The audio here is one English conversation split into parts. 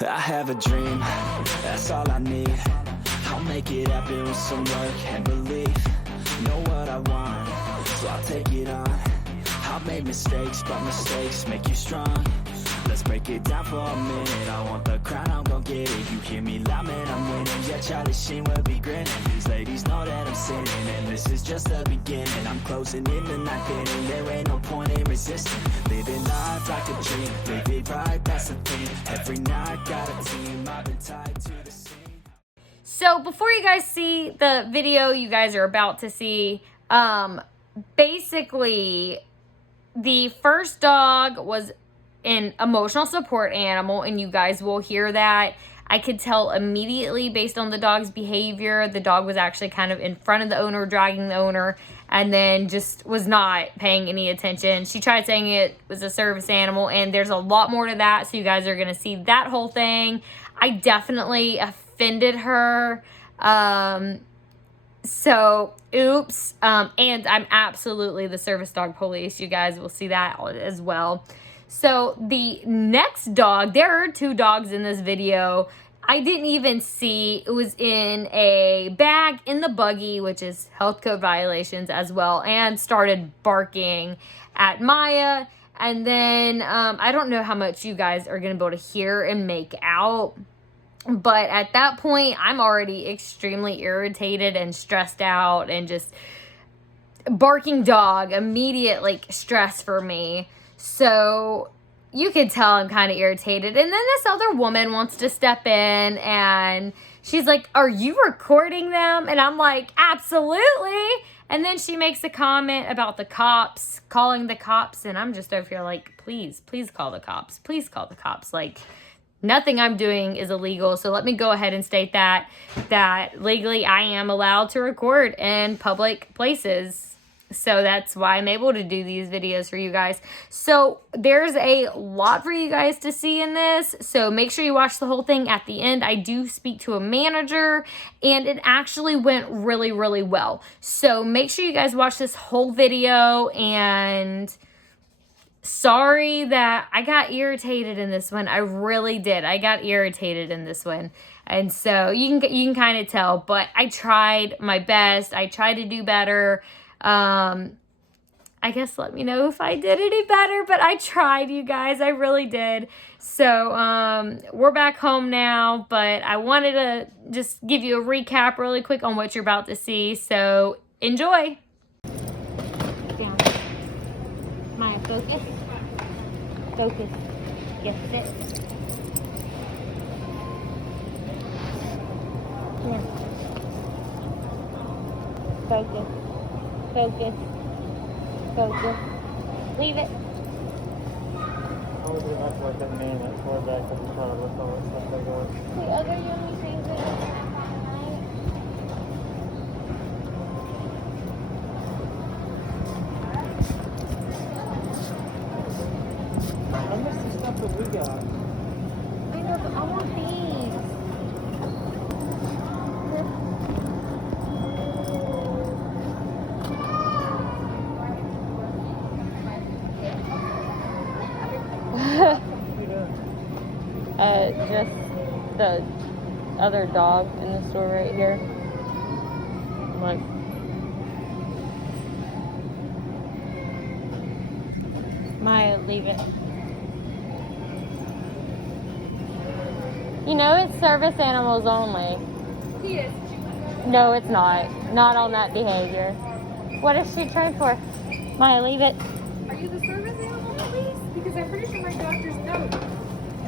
I have a dream, that's all I need. I'll make it happen with some work and belief. Know what I want, so I'll take it on. I've made mistakes, but mistakes make you strong. Let's break it down for a minute. I want the crown, I'm gon' get it. You hear me loud, man, I'm winning. Yeah, Charlie Sheen will be grinning. These ladies know that I'm sinning, and this is just the beginning. I'm closing in the ninth inning. There ain't no point in resisting. Living life like a dream, live it right, that's the thing. Every night, got a team, I've been tied to the scene. So before you guys see the video you guys are about to see, basically the first dog was an emotional support animal, and you guys will hear that. I could tell immediately based on the dog's behavior. The dog was actually kind of in front of the owner, dragging the owner, and then just was not paying any attention. She tried saying it was a service animal, and there's a lot more to that, so you guys are going to see that whole thing. I definitely offended her. So, oops. And I'm absolutely the service dog police. You guys will see that as well. So the next dog, there are 2 dogs in this video. I didn't even see. It was in a bag in the buggy, which is health code violations as well, and started barking at Maya. And then I don't know how much you guys are going to be able to hear and make out. But at that point, I'm already extremely irritated and stressed out, and just barking dog, immediate like stress for me. So you can tell I'm kind of irritated. And then this other woman wants to step in, and she's like, "Are you recording them?" And I'm like, "Absolutely." And then she makes a comment about the cops, calling the cops. And I'm just over here like, please call the cops. Please call the cops. Like, nothing I'm doing is illegal. So let me go ahead and state that legally I am allowed to record in public places. So that's why I'm able to do these videos for you guys. So there's a lot for you guys to see in this. So make sure you watch the whole thing. At the end, I do speak to a manager, and it actually went really, really well. So make sure you guys watch this whole video. And sorry that I got irritated in this one. I really did. I got irritated in this one. And so you can kind of tell, but I tried my best. I tried to do better. I guess let me know if I did any better, but I tried, you guys. I really did. So, we're back home now, but I wanted to just give you a recap really quick on what you're about to see. So, enjoy. Down. Maya, focus. Focus. Yes, sit. Here. Focus. Focus. Focus. Leave it. I was gonna act like that man that far back at the front with all that stuff like that. The other yummy things that I have I miss the stuff that we got. I know, but I want these. Just the other dog in the store right here. Like, Maya, leave it. You know, it's service animals only. He is. No, it's not. Not on that behavior. What is she trained for? Maya, leave it. Are you the service animal police? Because I'm pretty sure my doctor's note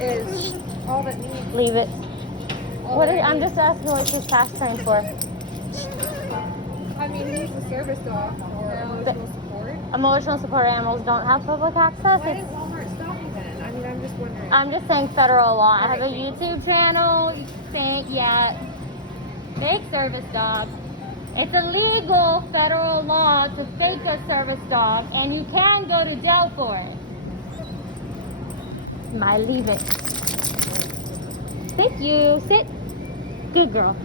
is all that needs. Leave it. I'm just asking what she's past trained for. I mean, he's the service dog for emotional support. Emotional support animals don't have public access. Why is Walmart stopping then? I mean, I'm just wondering. I'm just saying federal law. I have a YouTube channel. Fake service dog. It's illegal federal law to fake a service dog, and you can go to jail for it. Maya, leave it. Thank you. Sit. Good girl.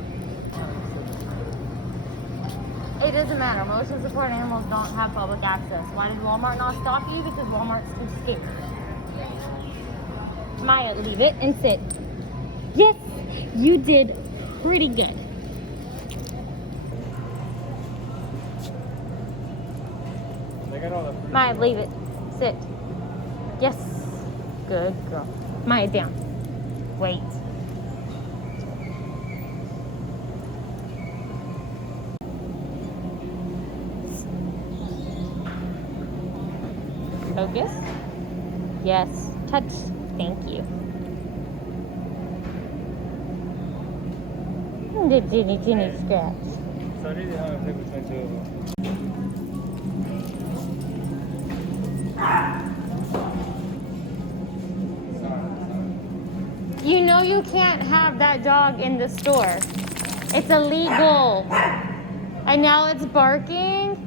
It doesn't matter. Emotional support animals don't have public access. Why did Walmart not stop you? Because Walmart's too scared. Maya, leave it and sit. Yes, you did pretty good. They got all the fruit. Maya, leave it. Sit. Yes. Good girl. Maya, down. Wait. Focus. Yes. Touch. Thank you. The Ginny scratch. So I need to have a pick between two of them. You know you can't have that dog in the store. It's illegal. And now it's barking.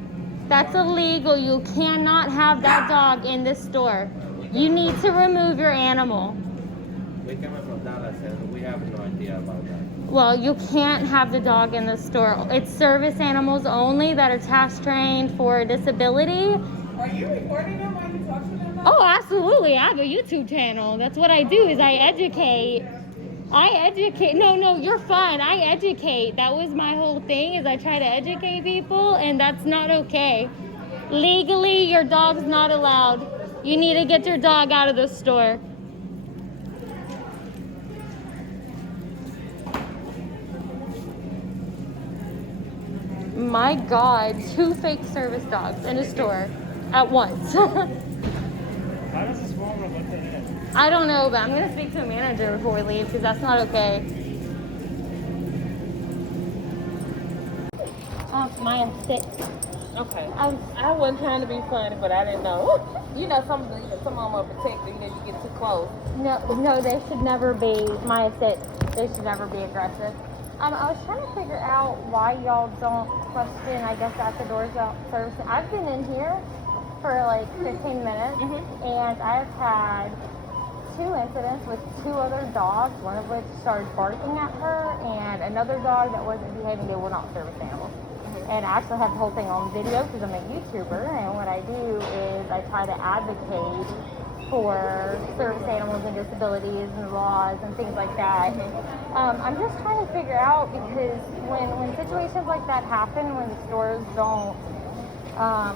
That's illegal. You cannot have that dog in the store. You need to remove your animal. We came from Dallas and we have no idea about that. Well, you can't have the dog in the store. It's service animals only that are task trained for disability. Are you recording them while you talk to them? Oh, absolutely. I have a YouTube channel. That's what I do is I educate. No, you're fine. I educate. That was my whole thing is I try to educate people and that's not okay. Legally, your dog's not allowed. You need to get your dog out of the store. My God, 2 fake service dogs in a store at once. How does this small one let that in? I don't know, but I'm going to speak to a manager before we leave because that's not okay. Maya, sit. Okay. I wasn't trying to be funny, but I didn't know. You know, some of them are protected. You know, you get too close. No, they should never be. Maya, sit. They should never be aggressive. I was trying to figure out why y'all don't question, I guess, at the doors out service. I've been in here for like 15 minutes, and I've had 2 incidents with 2 other dogs, one of which started barking at her, and another dog that wasn't behaving. They were not service animals. And I actually have the whole thing on video because I'm a YouTuber, and what I do is I try to advocate for service animals and disabilities and laws and things like that. I'm just trying to figure out because when situations like that happen, when the stores don't,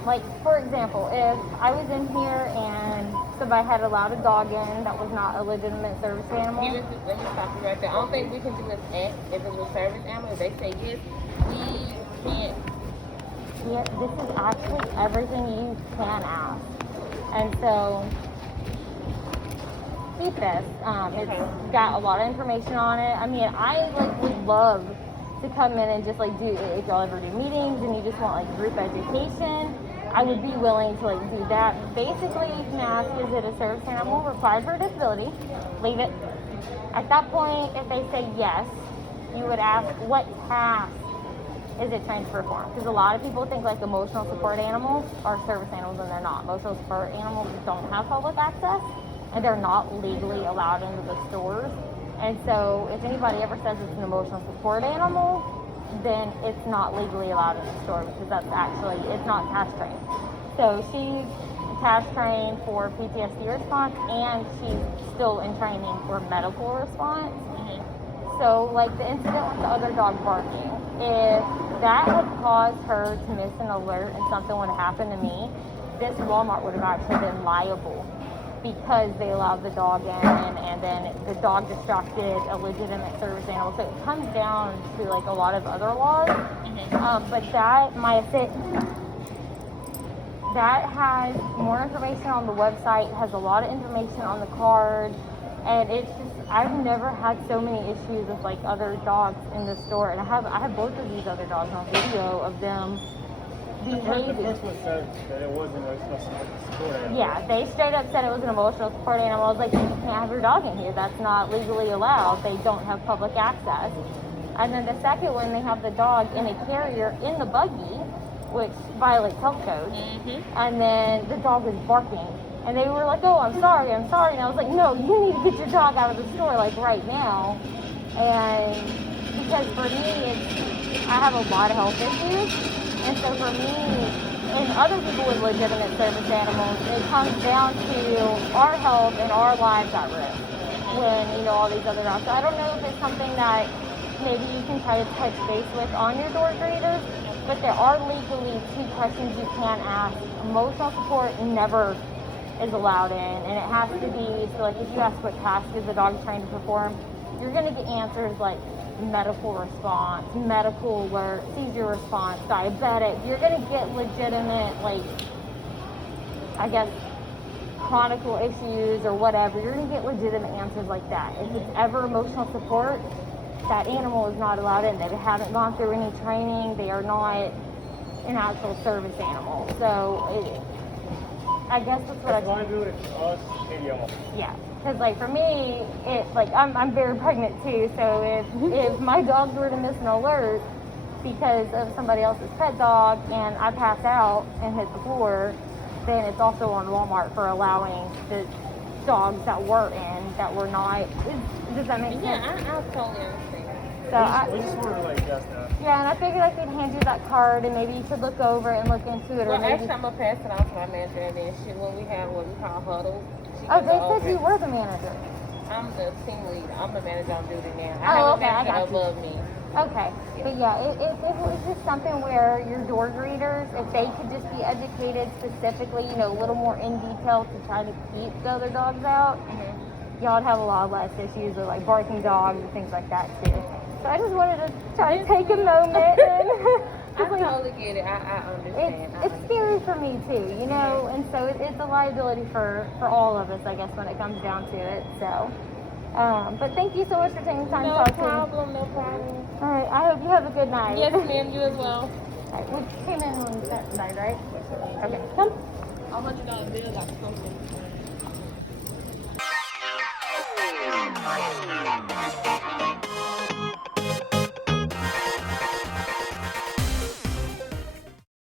like for example, if I was in here and somebody had allowed a dog in that was not a legitimate service animal. Let me stop you right there. I don't think we can do this act if it was a service animal. If they say yes, we can't. Yeah, this is actually everything you can ask. And so keep this. It's got a lot of information on it. I mean, I would love to come in and just do, if y'all ever do meetings and you just want group education, I would be willing to do that. Basically, you can ask, is it a service animal required for disability? Leave it. At that point, if they say yes, you would ask, what task is it trained to perform? Because a lot of people think emotional support animals are service animals, and they're not. Emotional support animals don't have public access, and they're not legally allowed into the stores. And so if anybody ever says it's an emotional support animal, then it's not legally allowed in the store because it's not task trained. So she's task trained for PTSD response, and she's still in training for medical response. So the incident with the other dog barking, if that had caused her to miss an alert and something would have happened to me, this Walmart would have actually been liable because they allowed the dog in and then the dog distracted a legitimate service animal. So it comes down to a lot of other laws. But that has more information on the website, has a lot of information on the card, and it's just, I've never had so many issues with other dogs in the store, and I have both of these other dogs on video of them behaving. The first one said that it wasn't a support animal. Yeah, they straight up said it was an emotional support animal. I was like, you can't have your dog in here. That's not legally allowed. They don't have public access. And then the second one, they have the dog in a carrier in the buggy, which violates health code. And then the dog was barking. And they were like, oh, I'm sorry. And I was like, no, you need to get your dog out of the store, right now. And because for me, I have a lot of health issues. And so for me, and other people with legitimate service animals, it comes down to our health and our lives at risk. when, you know, all these other dogs. So I don't know if it's something that maybe you can try to touch base with on your door graders, but there are legally 2 questions you can ask. Emotional support never is allowed in, and it has to be, so like if you ask what task is the dog trained to perform, you're going to get answers like medical response, medical alert, seizure response, diabetic. You're going to get legitimate, like, I guess, chronicle issues or whatever. You're going to get legitimate answers like that. If it's ever emotional support, that animal is not allowed in. They haven't gone through any training. They are not an actual service animal. So I guess that's what Why do it to us and y'all? yeah. Because, like, for me, I'm very pregnant, too, so if my dogs were to miss an alert because of somebody else's pet dog and I pass out and hit the floor, then it's also on Walmart for allowing the dogs that were in that were not. Does that make sense? Yeah, I totally understand. So We just wanted to let you guys know. yeah, and I figured I could hand you that card and maybe you could look over it and look into it. Or Well, maybe... actually, I'm going to pass it on to my manager, and then when we have what we call huddles, she Oh, can they go said over you it. were the manager. I'm the team leader. I'm the manager on duty now. I Oh, have okay, I a manager got you. above me. Okay, but yeah, if it was just something where your door greeters, if they could just be educated specifically, you know, a little more in detail to try to keep the other dogs out, y'all would have a lot less issues with like barking dogs and things like that too. So I just wanted to try to take a moment and I totally get it. I understand. it's scary for me too, you know, and so it's a liability for all of us, I guess, when it comes down to it. So, but thank you so much for taking the time to No talk to me. problem, no problem. All right, I hope you have a good night. Yes, ma'am, you as well. All right, we came in on Saturday, right? Okay, come. $100 bill got spoken.